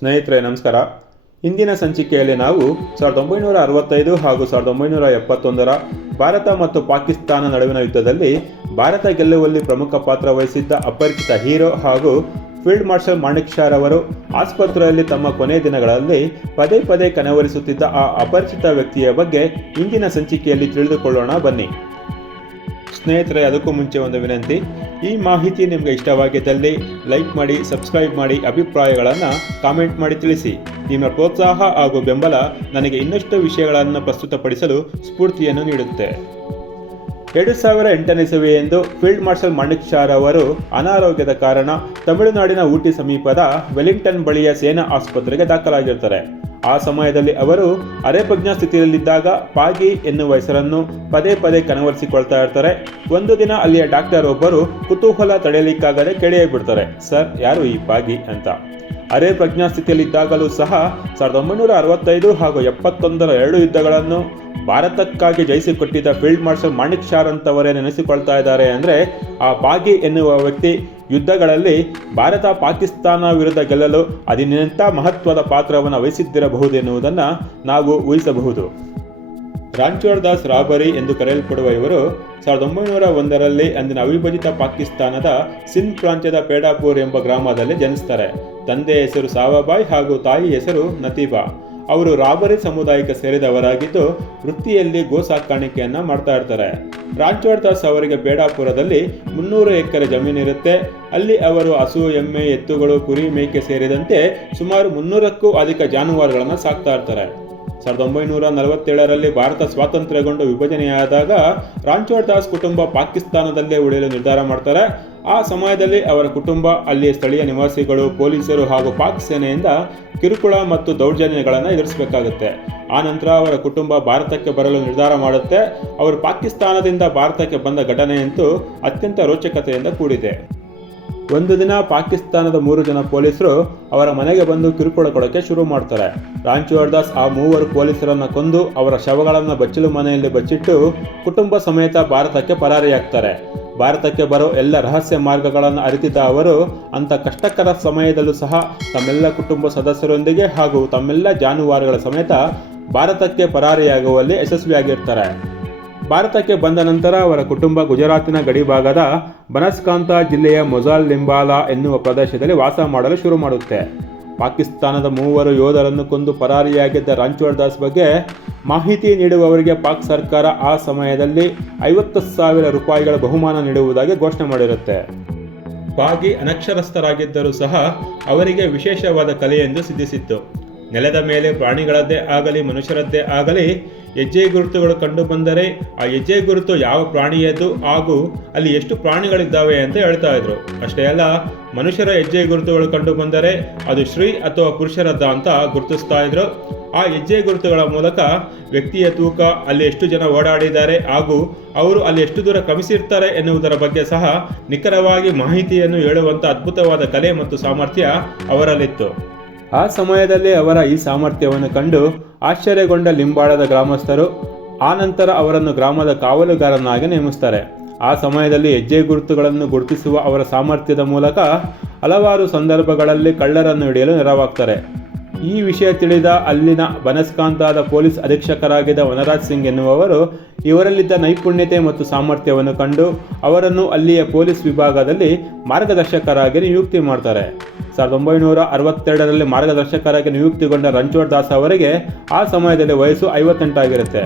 ಸ್ನೇಹಿತರೆ, ನಮಸ್ಕಾರ. ಇಂದಿನ ಸಂಚಿಕೆಯಲ್ಲಿ ನಾವು ಸಾವಿರದ ಒಂಬೈನೂರ ಅರವತ್ತೈದು ಹಾಗೂ ಸಾವಿರದ ಒಂಬೈನೂರ ಎಪ್ಪತ್ತೊಂದರ ಭಾರತ ಮತ್ತು ಪಾಕಿಸ್ತಾನ ನಡುವಿನ ಯುದ್ಧದಲ್ಲಿ ಭಾರತ ಗೆಲ್ಲುವಲ್ಲಿ ಪ್ರಮುಖ ಪಾತ್ರ ವಹಿಸಿದ್ದ ಅಪರಿಚಿತ ಹೀರೋ ಹಾಗೂ ಫೀಲ್ಡ್ ಮಾರ್ಷಲ್ ಮಾಣಿಕ್ ಶಾರ್ ಅವರು ಆಸ್ಪತ್ರೆಯಲ್ಲಿ ತಮ್ಮ ಕೊನೆಯ ದಿನಗಳಲ್ಲಿ ಪದೇ ಪದೇ ಕನವರಿಸುತ್ತಿದ್ದ ಆ ಅಪರಿಚಿತ ವ್ಯಕ್ತಿಯ ಬಗ್ಗೆ ಇಂದಿನ ಸಂಚಿಕೆಯಲ್ಲಿ ತಿಳಿದುಕೊಳ್ಳೋಣ. ಬನ್ನಿ. ಸ್ನೇಹಿತರೆ, ಅದಕ್ಕೂ ಮುಂಚೆ ಒಂದು ವಿನಂತಿ. ಈ ಮಾಹಿತಿ ನಿಮಗೆ ಇಷ್ಟವಾಗಿದ್ದಲ್ಲಿ ಲೈಕ್ ಮಾಡಿ, ಸಬ್ಸ್ಕ್ರೈಬ್ ಮಾಡಿ, ಅಭಿಪ್ರಾಯಗಳನ್ನು ಕಾಮೆಂಟ್ ಮಾಡಿ ತಿಳಿಸಿ. ನಿಮ್ಮ ಪ್ರೋತ್ಸಾಹ ಹಾಗೂ ಬೆಂಬಲ ನನಗೆ ಇನ್ನಷ್ಟು ವಿಷಯಗಳನ್ನು ಪ್ರಸ್ತುತಪಡಿಸಲು ಸ್ಫೂರ್ತಿಯನ್ನು ನೀಡುತ್ತೆ. ಎರಡು ಸಾವಿರ ಎಂಟನೇ ಸಭೆಯಂದು ಫೀಲ್ಡ್ ಮಾರ್ಷಲ್ ಮಾಣಿಕ್ ಶಾರ್ ಅವರು ಅನಾರೋಗ್ಯದ ಕಾರಣ ತಮಿಳುನಾಡಿನ ಊಟಿ ಸಮೀಪದ ವೆಲಿಂಗ್ಟನ್ ಬಳಿಯ ಸೇನಾ ಆಸ್ಪತ್ರೆಗೆ ದಾಖಲಾಗಿರ್ತಾರೆ. ಆ ಸಮಯದಲ್ಲಿ ಅವರು ಅರೆಪ್ರಜ್ಞಾ ಸ್ಥಿತಿಯಲ್ಲಿದ್ದಾಗ ಪಾಗಿ ಎನ್ನುವ ಹೆಸರನ್ನು ಪದೇ ಪದೇ ಕನವರಿಸಿಕೊಳ್ತಾ ಇರ್ತಾರೆ. ಒಂದು ದಿನ ಅಲ್ಲಿಯ ಡಾಕ್ಟರ್ ಒಬ್ಬರು ಕುತೂಹಲ ತಡೆಯಲಿಕ್ಕಾಗದೆ ಬಿಡ್ತಾರೆ. ಸರ್, ಯಾರು ಈ ಪಾಗಿ? ಅಂತ. ಅರೆ ಪ್ರಜ್ಞಾ ಸ್ಥಿತಿಯಲ್ಲಿದ್ದಾಗಲೂ ಸಹ ಸಾವಿರದ ಒಂಬೈನೂರ ಅರವತ್ತೈದು ಹಾಗೂ ಎಪ್ಪತ್ತೊಂದರ ಎರಡು ಯುದ್ಧಗಳನ್ನು ಭಾರತಕ್ಕಾಗಿ ಜಯಿಸಿಕೊಟ್ಟಿದ್ದ ಫೀಲ್ಡ್ ಮಾರ್ಷಲ್ ಮಾಣಿಕ್ ಶಾರ್ ಅಂತವರೇ ನೆನೆಸಿಕೊಳ್ತಾ ಇದ್ದಾರೆ ಅಂದರೆ ಆ ಬಾಗಿ ಎನ್ನುವ ವ್ಯಕ್ತಿ ಯುದ್ಧಗಳಲ್ಲಿ ಭಾರತ ಪಾಕಿಸ್ತಾನ ವಿರುದ್ಧ ಗೆಲ್ಲಲು ಅದಿನೆಂಥ ಮಹತ್ವದ ಪಾತ್ರವನ್ನು ವಹಿಸಿದ್ದಿರಬಹುದೆನ್ನುವುದನ್ನು ನಾವು ಊಹಿಸಬಹುದು. ರಾಂಚೋರ್ ದಾಸ್ ರಾಬರಿ ಎಂದು ಕರೆಯಲ್ಪಡುವ ಇವರು ಸಾವಿರದ ಒಂಬೈನೂರ ಒಂದರಲ್ಲಿ ಅಂದಿನ ಅವಿಭಜಿತ ಪಾಕಿಸ್ತಾನದ ಸಿಂಧ್ ಪ್ರಾಂತ್ಯದ ಪೇಡಾಪುರ್ ಎಂಬ ಗ್ರಾಮದಲ್ಲಿ ಜನಿಸ್ತಾರೆ. ತಂದೆ ಹೆಸರು ಸಾವಾಬಾಯ್ ಹಾಗೂ ತಾಯಿ ಹೆಸರು ನತೀಬಾ. ಅವರು ರಾಬರಿ ಸಮುದಾಯಕ್ಕೆ ಸೇರಿದವರಾಗಿದ್ದು ವೃತ್ತಿಯಲ್ಲಿ ಗೋ ಸಾಕಾಣಿಕೆಯನ್ನ ಮಾಡ್ತಾ ಇರ್ತಾರೆ. ರಾಂಚೋರ್ ದಾಸ್ ಅವರಿಗೆ ಬೇಡಾಪುರದಲ್ಲಿ ಮುನ್ನೂರು ಎಕರೆ ಜಮೀನಿರುತ್ತೆ ಅಲ್ಲಿ ಅವರು ಹಸು, ಎಮ್ಮೆ, ಎತ್ತುಗಳು, ಕುರಿ ಮೇಕೆ ಸೇರಿದಂತೆ ಸುಮಾರು ಮುನ್ನೂರಕ್ಕೂ ಅಧಿಕ ಜಾನುವಾರುಗಳನ್ನು ಸಾಕ್ತಾ ಇರ್ತಾರೆ. ಸಾವಿರದ ಒಂಬೈನೂರ ನಲವತ್ತೇಳರಲ್ಲಿ ಭಾರತ ಸ್ವಾತಂತ್ರ್ಯಗೊಂಡು ವಿಭಜನೆಯಾದಾಗ ರಾಂಚೋರ್ ದಾಸ್ ಕುಟುಂಬ ಪಾಕಿಸ್ತಾನದಲ್ಲೇ ಉಳಿಯಲು ನಿರ್ಧಾರ ಮಾಡ್ತಾರೆ. ಆ ಸಮಯದಲ್ಲಿ ಅವರ ಕುಟುಂಬ, ಅಲ್ಲಿ ಸ್ಥಳೀಯ ನಿವಾಸಿಗಳು, ಪೊಲೀಸರು ಹಾಗೂ ಪಾಕ್ ಸೇನೆಯಿಂದ ಕಿರುಕುಳ ಮತ್ತು ದೌರ್ಜನ್ಯಗಳನ್ನು ಎದುರಿಸಬೇಕಾಗುತ್ತೆ. ಆ ನಂತರ ಅವರ ಕುಟುಂಬ ಭಾರತಕ್ಕೆ ಬರಲು ನಿರ್ಧಾರ ಮಾಡುತ್ತೆ. ಅವರು ಪಾಕಿಸ್ತಾನದಿಂದ ಭಾರತಕ್ಕೆ ಬಂದ ಘಟನೆಯಂತೂ ಅತ್ಯಂತ ರೋಚಕತೆಯಿಂದ ಕೂಡಿದೆ. ಒಂದು ದಿನ ಪಾಕಿಸ್ತಾನದ ಮೂರು ಜನ ಪೊಲೀಸರು ಅವರ ಮನೆಗೆ ಬಂದು ಕಿರುಕುಳ ಕೊಡೋಕ್ಕೆ ಶುರು ಮಾಡ್ತಾರೆ. ರಾಂಚುವರ್ ದಾಸ್ ಆ ಮೂವರು ಪೊಲೀಸರನ್ನು ಕೊಂದು ಅವರ ಶವಗಳನ್ನು ಬಚ್ಚಲು ಮನೆಯಲ್ಲಿ ಬಚ್ಚಿಟ್ಟು ಕುಟುಂಬ ಸಮೇತ ಭಾರತಕ್ಕೆ ಪರಾರಿಯಾಗ್ತಾರೆ. ಭಾರತಕ್ಕೆ ಬರೋ ಎಲ್ಲ ರಹಸ್ಯ ಮಾರ್ಗಗಳನ್ನು ಅರಿತಿದ್ದ ಅವರು, ಅಂಥ ಕಷ್ಟಕರ ಸಮಯದಲ್ಲೂ ಸಹ ತಮ್ಮೆಲ್ಲ ಕುಟುಂಬ ಸದಸ್ಯರೊಂದಿಗೆ ಹಾಗೂ ತಮ್ಮೆಲ್ಲ ಜಾನುವಾರುಗಳ ಸಮೇತ ಭಾರತಕ್ಕೆ ಪರಾರಿಯಾಗುವಲ್ಲಿ ಯಶಸ್ವಿಯಾಗಿರ್ತಾರೆ. ಭಾರತಕ್ಕೆ ಬಂದ ನಂತರ ಅವರ ಕುಟುಂಬ ಗುಜರಾತಿನ ಗಡಿಭಾಗದ ಬನಸ್ಕಾಂತ ಜಿಲ್ಲೆಯ ಮೊಜಾಲ್ ಲಿಂಬಾಲಾ ಎನ್ನುವ ಪ್ರದೇಶದಲ್ಲಿ ವಾಸ ಮಾಡಲು ಶುರು ಮಾಡುತ್ತೆ. ಪಾಕಿಸ್ತಾನದ ಮೂವರು ಯೋಧರನ್ನು ಕೊಂದು ಪರಾರಿಯಾಗಿದ್ದ ರಾಂಚೋರ್ ದಾಸ್ ಬಗ್ಗೆ ಮಾಹಿತಿ ನೀಡುವವರಿಗೆ ಪಾಕ್ ಸರ್ಕಾರ ಆ ಸಮಯದಲ್ಲಿ ಐವತ್ತು ಸಾವಿರ ರೂಪಾಯಿಗಳ ಬಹುಮಾನ ನೀಡುವುದಾಗಿ ಘೋಷಣೆ ಮಾಡಿರುತ್ತೆ. ಬಾಗಿ ಅನಕ್ಷರಸ್ಥರಾಗಿದ್ದರೂ ಸಹ ಅವರಿಗೆ ವಿಶೇಷವಾದ ಕಲೆಯೆಂದು ಸಿದ್ಧಿಸಿತ್ತು. ನೆಲದ ಮೇಲೆ ಪ್ರಾಣಿಗಳದ್ದೇ ಆಗಲಿ, ಮನುಷ್ಯರದ್ದೇ ಆಗಲಿ, ಹೆಜ್ಜೆ ಗುರುತುಗಳು ಕಂಡು ಬಂದರೆ ಆ ಹೆಜ್ಜೆ ಗುರುತು ಯಾವ ಪ್ರಾಣಿಯದ್ದು ಹಾಗೂ ಅಲ್ಲಿ ಎಷ್ಟು ಪ್ರಾಣಿಗಳಿದ್ದಾವೆ ಅಂತ ಹೇಳ್ತಾ ಇದ್ರು. ಅಷ್ಟೇ ಅಲ್ಲ, ಮನುಷ್ಯರ ಹೆಜ್ಜೆ ಗುರುತುಗಳು ಕಂಡು ಬಂದರೆ ಅದು ಶ್ರೀ ಅಥವಾ ಪುರುಷರದ್ದ ಅಂತ ಗುರುತಿಸ್ತಾ ಇದ್ರು. ಆ ಹೆಜ್ಜೆ ಗುರುತುಗಳ ಮೂಲಕ ವ್ಯಕ್ತಿಯ ತೂಕ, ಅಲ್ಲಿ ಎಷ್ಟು ಜನ ಓಡಾಡಿದ್ದಾರೆ ಹಾಗೂ ಅವರು ಅಲ್ಲಿ ಎಷ್ಟು ದೂರ ಕ್ರಮಿಸಿರ್ತಾರೆ ಎನ್ನುವುದರ ಬಗ್ಗೆ ಸಹ ನಿಖರವಾಗಿ ಮಾಹಿತಿಯನ್ನು ಹೇಳುವಂಥ ಅದ್ಭುತವಾದ ಕಲೆ ಮತ್ತು ಸಾಮರ್ಥ್ಯ ಅವರಲ್ಲಿತ್ತು. ಆ ಸಮಯದಲ್ಲಿ ಅವರ ಈ ಸಾಮರ್ಥ್ಯವನ್ನು ಕಂಡು ಆಶ್ಚರ್ಯಗೊಂಡ ಲಿಂಬಾಳದ ಗ್ರಾಮಸ್ಥರು ಆನಂತರ ಅವರನ್ನು ಗ್ರಾಮದ ಕಾವಲುಗಾರನಾಗಿ ನೇಮಿಸ್ತಾರೆ. ಆ ಸಮಯದಲ್ಲಿ ಹೆಜ್ಜೆ ಗುರುತುಗಳನ್ನು ಗುರುತಿಸುವ ಅವರ ಸಾಮರ್ಥ್ಯದ ಮೂಲಕ ಹಲವಾರು ಸಂದರ್ಭಗಳಲ್ಲಿ ಕಳ್ಳರನ್ನು ಹಿಡಿಯಲು ನೆರವಾಗ್ತಾರೆ. ಈ ವಿಷಯ ತಿಳಿದ ಅಲ್ಲಿನ ಬನಸ್ಕಾಂತಾದ ಪೊಲೀಸ್ ಅಧೀಕ್ಷಕರಾಗಿದ್ದ ವನರಾಜ್ ಸಿಂಗ್ ಎನ್ನುವವರು ಇವರಲ್ಲಿದ್ದ ನೈಪುಣ್ಯತೆ ಮತ್ತು ಸಾಮರ್ಥ್ಯವನ್ನು ಕಂಡು ಅವರನ್ನು ಅಲ್ಲಿಯ ಪೊಲೀಸ್ ವಿಭಾಗದಲ್ಲಿ ಮಾರ್ಗದರ್ಶಕರಾಗಿ ನಿಯುಕ್ತಿ ಮಾಡ್ತಾರೆ. ಸಾವಿರದ ಒಂಬೈನೂರ ಅರವತ್ತೆರಡರಲ್ಲಿ ಮಾರ್ಗದರ್ಶಕರಾಗಿ ನಿಯುಕ್ತಿಗೊಂಡ ರಂಚೋಡ್ ದಾಸ್ ಅವರಿಗೆ ಆ ಸಮಯದಲ್ಲಿ ವಯಸ್ಸು ಐವತ್ತೆಂಟಾಗಿರುತ್ತೆ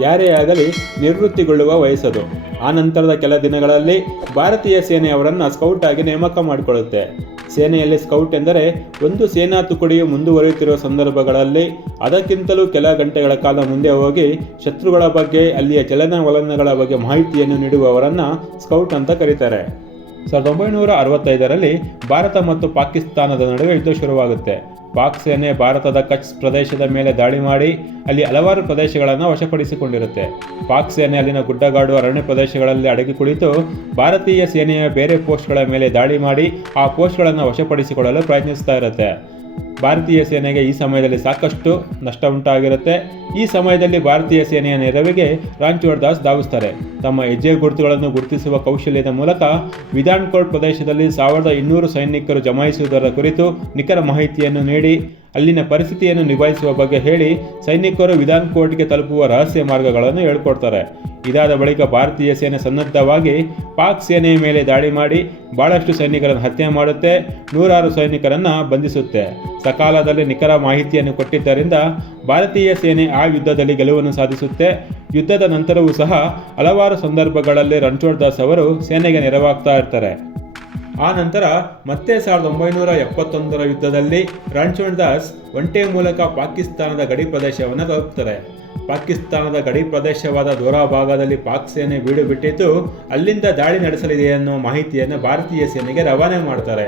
ಯಾರೇ ಆಗಲಿ ನಿವೃತ್ತಿಗೊಳ್ಳುವ ವಯಸ್ಸದು. ಆ ನಂತರದ ಕೆಲ ದಿನಗಳಲ್ಲಿ ಭಾರತೀಯ ಸೇನೆಯವರನ್ನು ಸ್ಕೌಟ್ ಆಗಿ ನೇಮಕ ಮಾಡಿಕೊಳ್ಳುತ್ತೆ. ಸೇನೆಯಲ್ಲಿ ಸ್ಕೌಟ್ ಎಂದರೆ ಒಂದು ಸೇನಾ ತುಕಡಿಯು ಮುಂದುವರಿಯುತ್ತಿರುವ ಸಂದರ್ಭಗಳಲ್ಲಿ ಅದಕ್ಕಿಂತಲೂ ಕೆಲ ಗಂಟೆಗಳ ಕಾಲ ಮುಂದೆ ಹೋಗಿ ಶತ್ರುಗಳ ಬಗ್ಗೆ, ಅಲ್ಲಿಯ ಚಲನವಲನಗಳ ಬಗ್ಗೆ ಮಾಹಿತಿಯನ್ನು ನೀಡುವವರನ್ನು ಸ್ಕೌಟ್ ಅಂತ ಕರೀತಾರೆ. ಸಾವಿರದ ಒಂಬೈನೂರ ಅರವತ್ತೈದರಲ್ಲಿ ಭಾರತ ಮತ್ತು ಪಾಕಿಸ್ತಾನದ ನಡುವೆ ಯುದ್ಧ ಶುರುವಾಗುತ್ತೆ. ಪಾಕ್ ಸೇನೆ ಭಾರತದ ಕಚ್ ಪ್ರದೇಶದ ಮೇಲೆ ದಾಳಿ ಮಾಡಿ ಅಲ್ಲಿ ಹಲವಾರು ಪ್ರದೇಶಗಳನ್ನು ವಶಪಡಿಸಿಕೊಂಡಿರುತ್ತೆ. ಪಾಕ್ ಸೇನೆ ಅಲ್ಲಿನ ಗುಡ್ಡಗಾಡು ಅರಣ್ಯ ಪ್ರದೇಶಗಳಲ್ಲಿ ಅಡಗಿ ಕುಳಿತು ಭಾರತೀಯ ಸೇನೆಯ ಬೇರೆ ಪೋಸ್ಟ್ಗಳ ಮೇಲೆ ದಾಳಿ ಮಾಡಿ ಆ ಪೋಸ್ಟ್ಗಳನ್ನು ವಶಪಡಿಸಿಕೊಳ್ಳಲು ಪ್ರಯತ್ನಿಸ್ತಾ ಇರುತ್ತೆ. ಭಾರತೀಯ ಸೇನೆಗೆ ಈ ಸಮಯದಲ್ಲಿ ಸಾಕಷ್ಟು ನಷ್ಟ ಉಂಟಾಗಿರುತ್ತೆ. ಈ ಸಮಯದಲ್ಲಿ ಭಾರತೀಯ ಸೇನೆಯ ನೆರವಿಗೆ ರಾಂಚೋರ್ ದಾಸ್ ಧಾವಿಸ್ತಾರೆ. ತಮ್ಮ ಹೆಜ್ಜೆ ಗುರುತುಗಳನ್ನು ಗುರುತಿಸುವ ಕೌಶಲ್ಯದ ಮೂಲಕ ವಿಧಾನ್ಕೋಟ್ ಪ್ರದೇಶದಲ್ಲಿ ಸಾವಿರದ ಇನ್ನೂರು ಸೈನಿಕರು ಜಮಾಯಿಸುವುದರ ಕುರಿತು ನಿಖರ ಮಾಹಿತಿಯನ್ನು ನೀಡಿ ಅಲ್ಲಿನ ಪರಿಸ್ಥಿತಿಯನ್ನು ನಿಭಾಯಿಸುವ ಬಗ್ಗೆ ಹೇಳಿ ಸೈನಿಕರು ವಿಧಾನ್ಕೋಟ್ಗೆ ತಲುಪುವ ರಹಸ್ಯ ಮಾರ್ಗಗಳನ್ನು ಹೇಳ್ಕೊಡ್ತಾರೆ. ಇದಾದ ಬಳಿಕ ಭಾರತೀಯ ಸೇನೆ ಸನ್ನದ್ಧವಾಗಿ ಪಾಕ್ ಸೇನೆಯ ಮೇಲೆ ದಾಳಿ ಮಾಡಿ ಬಹಳಷ್ಟು ಸೈನಿಕರನ್ನು ಹತ್ಯೆ ಮಾಡುತ್ತೆ, ನೂರಾರು ಸೈನಿಕರನ್ನು ಬಂಧಿಸುತ್ತೆ. ಸಕಾಲದಲ್ಲಿ ನಿಖರ ಮಾಹಿತಿಯನ್ನು ಕೊಟ್ಟಿದ್ದರಿಂದ ಭಾರತೀಯ ಸೇನೆ ಆ ಯುದ್ಧದಲ್ಲಿ ಗೆಲುವನ್ನು ಸಾಧಿಸುತ್ತೆ. ಯುದ್ಧದ ನಂತರವೂ ಸಹ ಹಲವಾರು ಸಂದರ್ಭಗಳಲ್ಲಿ ರಣಛೋಡ್ ದಾಸ್ ಅವರು ಸೇನೆಗೆ ನೆರವಾಗ್ತಾ ಇರ್ತಾರೆ. ಆ ನಂತರ ಮತ್ತೆ ಸಾವಿರದ ಒಂಬೈನೂರ ಎಪ್ಪತ್ತೊಂದರ ಯುದ್ಧದಲ್ಲಿ ರಣಚೋಣ್ ದಾಸ್ ಒಂಟೆ ಮೂಲಕ ಪಾಕಿಸ್ತಾನದ ಗಡಿ ಪ್ರದೇಶವನ್ನು ತಲುಪ್ತಾರೆ ಪಾಕಿಸ್ತಾನದ ಗಡಿ ಪ್ರದೇಶವಾದ ದೋರಾ ಭಾಗದಲ್ಲಿ ಪಾಕ್ ಸೇನೆ ಬೀಡು ಬಿಟ್ಟಿದ್ದು ಅಲ್ಲಿಂದ ದಾಳಿ ನಡೆಸಲಿದೆ ಅನ್ನೋ ಮಾಹಿತಿಯನ್ನು ಭಾರತೀಯ ಸೇನೆಗೆ ರವಾನೆ ಮಾಡ್ತಾರೆ.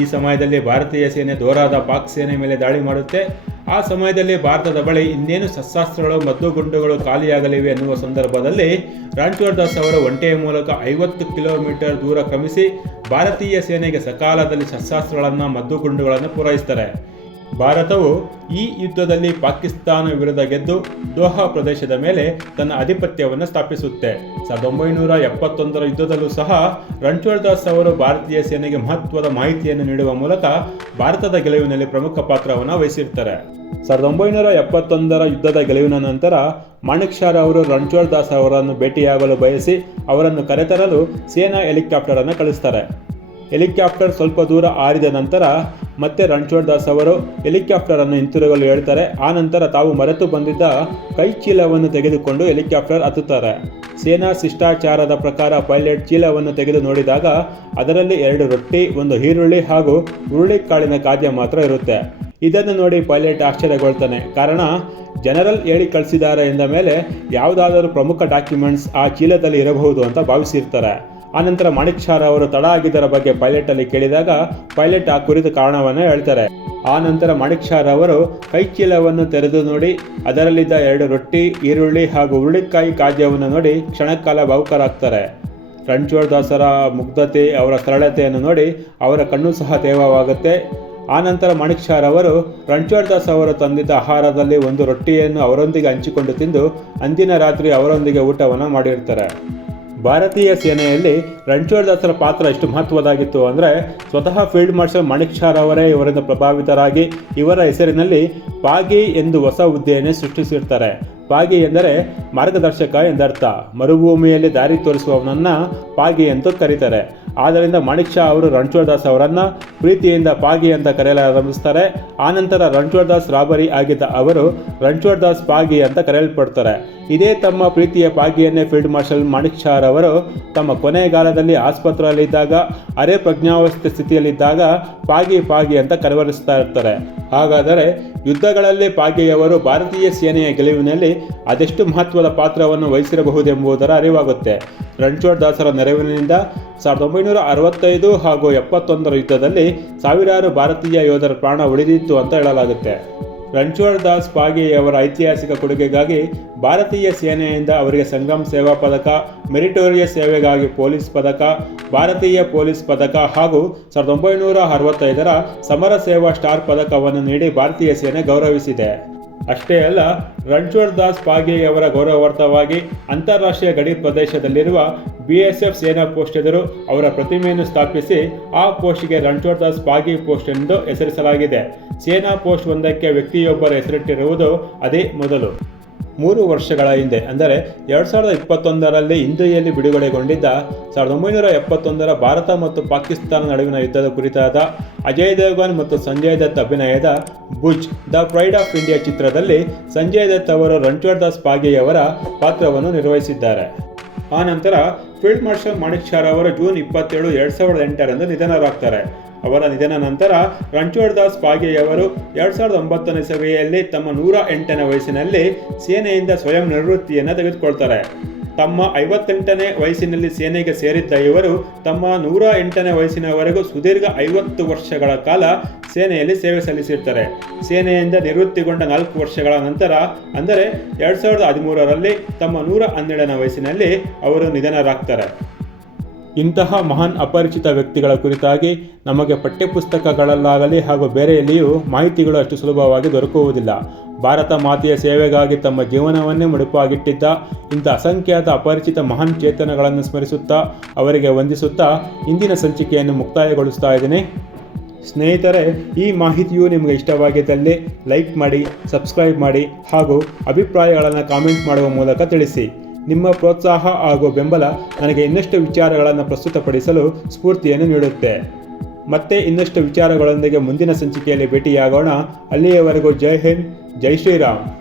ಈ ಸಮಯದಲ್ಲಿ ಭಾರತೀಯ ಸೇನೆ ದೋರಾದ ಪಾಕ್ ಸೇನೆ ಮೇಲೆ ದಾಳಿ ಮಾಡುತ್ತೆ. ಆ ಸಮಯದಲ್ಲಿ ಭಾರತದ ಬಳಿ ಇನ್ನೇನು ಶಸ್ತ್ರಾಸ್ತ್ರಗಳು, ಮದ್ದು ಗುಂಡುಗಳು ಖಾಲಿಯಾಗಲಿವೆ ಎನ್ನುವ ಸಂದರ್ಭದಲ್ಲಿ ರಾಂಚೋರ್ ದಾಸ್ ಅವರು ಒಂಟೆಯ ಮೂಲಕ ಐವತ್ತು ಕಿಲೋಮೀಟರ್ ದೂರ ಕ್ರಮಿಸಿ ಭಾರತೀಯ ಸೇನೆಗೆ ಸಕಾಲದಲ್ಲಿ ಶಸ್ತ್ರಾಸ್ತ್ರಗಳನ್ನು, ಮದ್ದು ಗುಂಡುಗಳನ್ನು ಪೂರೈಸ್ತಾರೆ. ಭಾರತವು ಈ ಯುದ್ಧದಲ್ಲಿ ಪಾಕಿಸ್ತಾನ ವಿರುದ್ಧ ಗೆದ್ದು ದೋಹಾ ಪ್ರದೇಶದ ಮೇಲೆ ತನ್ನ ಆಧಿಪತ್ಯವನ್ನು ಸ್ಥಾಪಿಸುತ್ತೆ. ಸಾವಿರದ ಒಂಬೈನೂರ ಎಪ್ಪತ್ತೊಂದರ ಯುದ್ಧದಲ್ಲೂ ಸಹ ರಣಚೋಳ್ ದಾಸ್ ಅವರು ಭಾರತೀಯ ಸೇನೆಗೆ ಮಹತ್ವದ ಮಾಹಿತಿಯನ್ನು ನೀಡುವ ಮೂಲಕ ಭಾರತದ ಗೆಲುವಿನಲ್ಲಿ ಪ್ರಮುಖ ಪಾತ್ರವನ್ನು ವಹಿಸಿರ್ತಾರೆ. ಸಾವಿರದ ಒಂಬೈನೂರ ಎಪ್ಪತ್ತೊಂದರ ಯುದ್ಧದ ಗೆಲುವಿನ ನಂತರ ಮಾಣಿಕ್ ಶಾರ್ ಅವರು ರಣಚೋಳ್ ದಾಸ್ ಅವರನ್ನು ಭೇಟಿಯಾಗಲು ಬಯಸಿ ಅವರನ್ನು ಕರೆತರಲು ಸೇನಾ ಹೆಲಿಕಾಪ್ಟರ್ ಅನ್ನು ಕಳಿಸ್ತಾರೆ. ಹೆಲಿಕಾಪ್ಟರ್ ಸ್ವಲ್ಪ ದೂರ ಹಾರಿದ ನಂತರ ಮತ್ತೆ ರಣಚೋಡ್ ದಾಸ್ ಅವರು ಹೆಲಿಕಾಪ್ಟರ್ ಅನ್ನು ಹಿಂತಿರುಗಲು ಹೇಳ್ತಾರೆ. ಆ ನಂತರ ತಾವು ಮರೆತು ಬಂದಿದ್ದ ಕೈ ಚೀಲವನ್ನು ತೆಗೆದುಕೊಂಡು ಹೆಲಿಕಾಪ್ಟರ್ ಹತ್ತುತ್ತಾರೆ. ಸೇನಾ ಶಿಷ್ಟಾಚಾರದ ಪ್ರಕಾರ ಪೈಲಟ್ ಚೀಲವನ್ನು ತೆಗೆದು ನೋಡಿದಾಗ ಅದರಲ್ಲಿ ಎರಡು ರೊಟ್ಟಿ, ಒಂದು ಈರುಳ್ಳಿ ಹಾಗೂ ಹುರುಳಿಕಾಳಿನ ಖಾದ್ಯ ಮಾತ್ರ ಇರುತ್ತೆ. ಇದನ್ನು ನೋಡಿ ಪೈಲಟ್ ಆಶ್ಚರ್ಯಗೊಳ್ತಾನೆ. ಕಾರಣ, ಜನರಲ್ ಹೇಳಿ ಕಳಿಸಿದ್ದಾರೆ ಎಂದ ಮೇಲೆ ಯಾವುದಾದರೂ ಪ್ರಮುಖ ಡಾಕ್ಯುಮೆಂಟ್ಸ್ ಆ ಚೀಲದಲ್ಲಿ ಇರಬಹುದು ಅಂತ ಭಾವಿಸಿರ್ತಾರೆ. ಆನಂತರ ಮಾಣಿಕ್ ಶಾರ ಅವರು ತಡ ಆಗಿದ್ದರ ಬಗ್ಗೆ ಪೈಲಟ್ ಅಲ್ಲಿ ಕೇಳಿದಾಗ ಪೈಲಟ್ ಆ ಕುರಿತ ಕಾರಣವನ್ನು ಹೇಳ್ತಾರೆ. ಆ ನಂತರ ಮಾಣಿಕ್ ಶಾರ್ ಅವರು ಕೈಚೀಲವನ್ನು ತೆರೆದು ನೋಡಿ, ಅದರಲ್ಲಿದ್ದ ಎರಡು ರೊಟ್ಟಿ, ಈರುಳ್ಳಿ ಹಾಗೂ ಹುರುಳಿಕಾಯಿ ಖಾದ್ಯವನ್ನು ನೋಡಿ ಕ್ಷಣಕಾಲ ಭಾವುಕರಾಗ್ತಾರೆ. ರಣಚೋರ್ ದಾಸರ ಮುಗ್ಧತೆ ಅವರ ಸರಳತೆಯನ್ನು ನೋಡಿ ಅವರ ಕಣ್ಣು ಸಹ ತೇವವಾಗುತ್ತೆ. ಆನಂತರ ಮಾಣಿಕ್ ಶಾರ್ ಅವರು ರಣಚೋರ್ ದಾಸ್ ಅವರು ತಂದಿದ್ದ ಆಹಾರದಲ್ಲಿ ಒಂದು ರೊಟ್ಟಿಯನ್ನು ಅವರೊಂದಿಗೆ ಹಂಚಿಕೊಂಡು ತಿಂದು, ಅಂದಿನ ರಾತ್ರಿ ಅವರೊಂದಿಗೆ ಊಟವನ್ನು ಮಾಡಿರ್ತಾರೆ. ಭಾರತೀಯ ಸೇನೆಯಲ್ಲಿ ರಣಚೋರ್ ದಾಸರ ಪಾತ್ರ ಎಷ್ಟು ಮಹತ್ವದಾಗಿತ್ತು ಅಂದರೆ ಸ್ವತಃ ಫೀಲ್ಡ್ ಮಾರ್ಷಲ್ ಮಾಣಿಕ್ ಶಾರ್ ಅವರೇ ಇವರಿಂದ ಪ್ರಭಾವಿತರಾಗಿ ಇವರ ಹೆಸರಿನಲ್ಲಿ ಪಾಗಿ ಎಂದು ಹೊಸ ಹುದ್ದೆಯನ್ನೇ ಸೃಷ್ಟಿಸಿರ್ತಾರೆ. ಪಾಗಿ ಎಂದರೆ ಮಾರ್ಗದರ್ಶಕ ಎಂದರ್ಥ. ಮರುಭೂಮಿಯಲ್ಲಿ ದಾರಿ ತೋರಿಸುವವನನ್ನ ಪಾಗಿ ಎಂದು ಕರೀತಾರೆ. ಆದ್ದರಿಂದ ಮಾಣಿಕ್ ಶಾ ಅವರು ರಣಛೋಡ್ ದಾಸ್ ಅವರನ್ನ ಪ್ರೀತಿಯಿಂದ ಪಾಗಿ ಅಂತ ಕರೆಯಲಾರಂಭಿಸ್ತಾರೆ. ಆನಂತರ ರಣಛೋಡ್ ದಾಸ್ ರಾಬರಿ ಆಗಿದ್ದ ಅವರು ರಣಛೋಡ್ ದಾಸ್ ಪಾಗಿ ಅಂತ ಕರೆಯಲ್ಪಡ್ತಾರೆ. ಇದೇ ತಮ್ಮ ಪ್ರೀತಿಯ ಪಾಗಿಯನ್ನೇ ಫೀಲ್ಡ್ ಮಾರ್ಷಲ್ ಮಾಣಿಕ್ ಶಾ ಅವರು ತಮ್ಮ ಕೊನೆಗಾಲದಲ್ಲಿ ಆಸ್ಪತ್ರೆಯಲ್ಲಿದ್ದಾಗ, ಅರೆ ಪ್ರಜ್ಞಾವಸ್ಥೆ ಸ್ಥಿತಿಯಲ್ಲಿದ್ದಾಗ ಪಾಗಿ ಪಾಗಿ ಅಂತ ಕರೆವರಿಸ್ತಾ ಇರ್ತಾರೆ. ಹಾಗಾದರೆ ಯುದ್ಧಗಳಲ್ಲಿ ಪಾಗೆಯವರು ಭಾರತೀಯ ಸೇನೆಯ ಗೆಲುವಿನಲ್ಲಿ ಅದೆಷ್ಟು ಮಹತ್ವದ ಪಾತ್ರವನ್ನು ವಹಿಸಿರಬಹುದೆಂಬುದರ ಅರಿವಾಗುತ್ತೆ. ರಣಚೋಡ್ ದಾಸರ ನೆರವಿನಿಂದ ಸಾವಿರದ ಒಂಬೈನೂರ ಅರವತ್ತೈದು ಹಾಗೂ ಎಪ್ಪತ್ತೊಂದರ ಯುದ್ಧದಲ್ಲಿ ಸಾವಿರಾರು ಭಾರತೀಯ ಯೋಧರ ಪ್ರಾಣ ಉಳಿದಿತ್ತು ಅಂತ ಹೇಳಲಾಗುತ್ತೆ. ರಣಛೋಡ್ ದಾಸ್ ಪಾಗೇಯವರ ಐತಿಹಾಸಿಕ ಕೊಡುಗೆಗಾಗಿ ಭಾರತೀಯ ಸೇನೆಯಿಂದ ಅವರಿಗೆ ಸಂಗಮ್ ಸೇವಾ ಪದಕ, ಮೆರಿಟೋರಿಯಸ್ ಸೇವೆಗಾಗಿ ಪೊಲೀಸ್ ಪದಕ, ಭಾರತೀಯ ಪೊಲೀಸ್ ಪದಕ ಹಾಗೂ ಸಾವಿರದ ಒಂಬೈನೂರ ಅರವತ್ತೈದರ ಸಮರ ಸೇವಾ ಸ್ಟಾರ್ ಪದಕವನ್ನು ನೀಡಿ ಭಾರತೀಯ ಸೇನೆ ಗೌರವಿಸಿದೆ. ಅಷ್ಟೇ ಅಲ್ಲ ರಣಚೋರ್ ದಾಸ್ ಪಾಗೆಯವರ ಗೌರವಾರ್ಥವಾಗಿ ಅಂತಾರಾಷ್ಟ್ರೀಯ ಗಡಿ ಪ್ರದೇಶದಲ್ಲಿರುವ ಬಿಎಸ್ಎಫ್ ಸೇನಾ ಪೋಸ್ಟ್ ಎದುರು ಅವರ ಪ್ರತಿಮೆಯನ್ನು ಸ್ಥಾಪಿಸಿ, ಆ ಪೋಸ್ಟ್ಗೆ ರಣಛೋಡ್ ದಾಸ್ ಬಾಗಿ ಪೋಸ್ಟ್ ಎಂದು ಹೆಸರಿಸಲಾಗಿದೆ. ಸೇನಾ ಪೋಸ್ಟ್ ಒಂದಕ್ಕೆ ವ್ಯಕ್ತಿಯೊಬ್ಬರ ಹೆಸರಿಟ್ಟಿರುವುದು ಅದೇ ಮೊದಲು. ಮೂರು ವರ್ಷಗಳ ಹಿಂದೆ, ಅಂದರೆ ಎರಡು ಸಾವಿರದ ಇಪ್ಪತ್ತೊಂದರಲ್ಲಿ ಹಿಂದೆಯಲ್ಲಿ ಬಿಡುಗಡೆಗೊಂಡಿದ್ದ ಸಾವಿರದ ಒಂಬೈನೂರ ಎಪ್ಪತ್ತೊಂದರ ಭಾರತ ಮತ್ತು ಪಾಕಿಸ್ತಾನ ನಡುವಿನ ಯುದ್ಧದ ಕುರಿತಾದ ಅಜಯ್ ದೇವ್ಗನ್ ಮತ್ತು ಸಂಜಯ್ ದತ್ ಅಭಿನಯದ Bhuj the pride of India ಚಿತ್ರದಲ್ಲಿ ಸಂಜಯ್ ದತ್ ಅವರು ರಣಚೋರ್ ದಾಸ್ ಪಾಗೆಯವರ ಪಾತ್ರವನ್ನು ನಿರ್ವಹಿಸಿದ್ದಾರೆ. ಆ ನಂತರ ಫೀಲ್ಡ್ ಮಾರ್ಷಲ್ ಮಾಣಿಕ್ ಶಾರ್ ಅವರು ಜೂನ್ ಇಪ್ಪತ್ತೇಳು ಎರಡ್ ಸಾವಿರದ ಎಂಟರಂದು ನಿಧನರಾಗ್ತಾರೆ. ಅವರ ನಿಧನ ನಂತರ ರಣಛೋಡ್ ದಾಸ್ ಪಾಗೆಯವರು ಎರಡ್ ಸಾವಿರದ ಒಂಬತ್ತನೇ ಸಭೆಯಲ್ಲಿ ತಮ್ಮ ನೂರ ಎಂಟನೇ ವಯಸ್ಸಿನಲ್ಲಿ ಸೇನೆಯಿಂದ ಸ್ವಯಂ ನಿವೃತ್ತಿಯನ್ನು ತೆಗೆದುಕೊಳ್ತಾರೆ. ತಮ್ಮ ಐವತ್ತೆಂಟನೇ ವಯಸ್ಸಿನಲ್ಲಿ ಸೇನೆಗೆ ಸೇರಿದ್ದ ಇವರು ತಮ್ಮ ನೂರ ಎಂಟನೇ ವಯಸ್ಸಿನವರೆಗೂ ಸುದೀರ್ಘ ಐವತ್ತು ವರ್ಷಗಳ ಕಾಲ ಸೇನೆಯಲ್ಲಿ ಸೇವೆ ಸಲ್ಲಿಸಿರ್ತಾರೆ. ಸೇನೆಯಿಂದ ನಿವೃತ್ತಿಗೊಂಡ ನಾಲ್ಕು ವರ್ಷಗಳ ನಂತರ, ಅಂದರೆ ಎರಡು ಸಾವಿರದ ಹದಿಮೂರರಲ್ಲಿ ತಮ್ಮ ನೂರ ಹನ್ನೆರಡನೇ ವಯಸ್ಸಿನಲ್ಲಿ ಅವರು ನಿಧನರಾಗ್ತಾರೆ. ಇಂತಹ ಮಹಾನ್ ಅಪರಿಚಿತ ವ್ಯಕ್ತಿಗಳ ಕುರಿತಾಗಿ ನಮಗೆ ಪಠ್ಯಪುಸ್ತಕಗಳಲ್ಲಾಗಲಿ ಹಾಗೂ ಬೇರೆಯಲ್ಲಿಯೂ ಮಾಹಿತಿಗಳು ಅಷ್ಟು ಸುಲಭವಾಗಿ ದೊರಕುವುದಿಲ್ಲ. ಭಾರತ ಮಾತೆಯ ಸೇವೆಗಾಗಿ ತಮ್ಮ ಜೀವನವನ್ನೇ ಮುಡುಪಾಗಿಟ್ಟಿದ್ದ, ಇಂಥ ಅಸಂಖ್ಯಾತ ಅಪರಿಚಿತ ಮಹಾನ್ ಚೇತನಗಳನ್ನು ಸ್ಮರಿಸುತ್ತಾ, ಅವರಿಗೆ ವಂದಿಸುತ್ತಾ ಇಂದಿನ ಸಂಚಿಕೆಯನ್ನು ಮುಕ್ತಾಯಗೊಳಿಸ್ತಾ ಇದ್ದೇನೆ. ಸ್ನೇಹಿತರೆ, ಈ ಮಾಹಿತಿಯು ನಿಮಗೆ ಇಷ್ಟವಾಗಿದ್ದಲ್ಲಿ ಲೈಕ್ ಮಾಡಿ, ಸಬ್ಸ್ಕ್ರೈಬ್ ಮಾಡಿ ಹಾಗೂ ಅಭಿಪ್ರಾಯಗಳನ್ನು ಕಾಮೆಂಟ್ ಮಾಡುವ ಮೂಲಕ ತಿಳಿಸಿ. ನಿಮ್ಮ ಪ್ರೋತ್ಸಾಹ ಹಾಗೂ ಬೆಂಬಲ ನನಗೆ ಇನ್ನಷ್ಟು ವಿಚಾರಗಳನ್ನು ಪ್ರಸ್ತುತಪಡಿಸಲು ಸ್ಫೂರ್ತಿಯನ್ನು ನೀಡುತ್ತೆ. ಮತ್ತೆ ಇನ್ನಷ್ಟು ವಿಚಾರಗಳೊಂದಿಗೆ ಮುಂದಿನ ಸಂಚಿಕೆಯಲ್ಲಿ ಭೇಟಿಯಾಗೋಣ. ಅಲ್ಲಿಯವರೆಗೂ ಜೈ ಹಿಂದ್, ಜೈ ಶ್ರೀರಾಮ್.